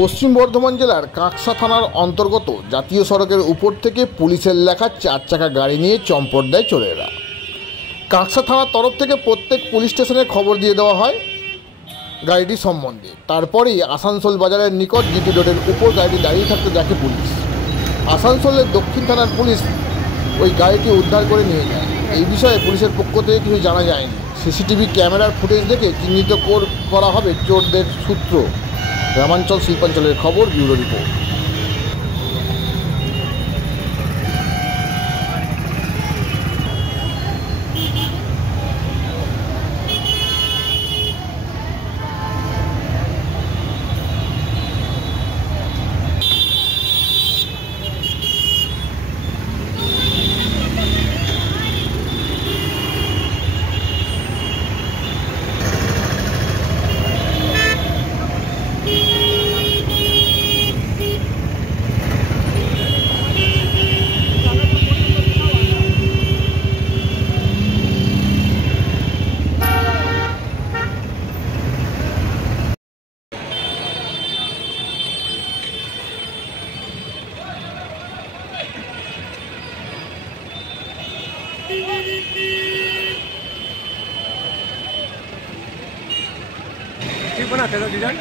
পশ্চিম বর্ধমান জেলার কাঁকসা থানার অন্তর্গত জাতীয় সড়কের উপর থেকে পুলিশের লেখা 4 চাকা গাড়ি নিয়ে চম্পট দেয় চোরেরা। কাঁকসা থানার তরফ থেকে প্রত্যেক পুলিশ স্টেশনে খবর দিয়ে দেওয়া হয় গাড়িটি সম্বন্ধে। তারপরেই আসানসোল বাজারের নিকট জিটি রোডের উপর গাড়িটি দাঁড়িয়ে থাকতে দেখে পুলিশ। আসানসোলের দক্ষিণ থানার পুলিশ ওই গাড়িটি উদ্ধার করে নিয়ে যায়। এই বিষয়ে পুলিশের পক্ষ থেকে কিছু জানা যায়নি। সিসিটিভি ক্যামেরার ফুটেজ দেখে চিহ্নিত করা হবে চোরদের সূত্র। গ্রামাঞ্চল শিল্পাঞ্চলের খবর, ব্যুরো রিপোর্ট। ठीक बनाते हो डिजाइन।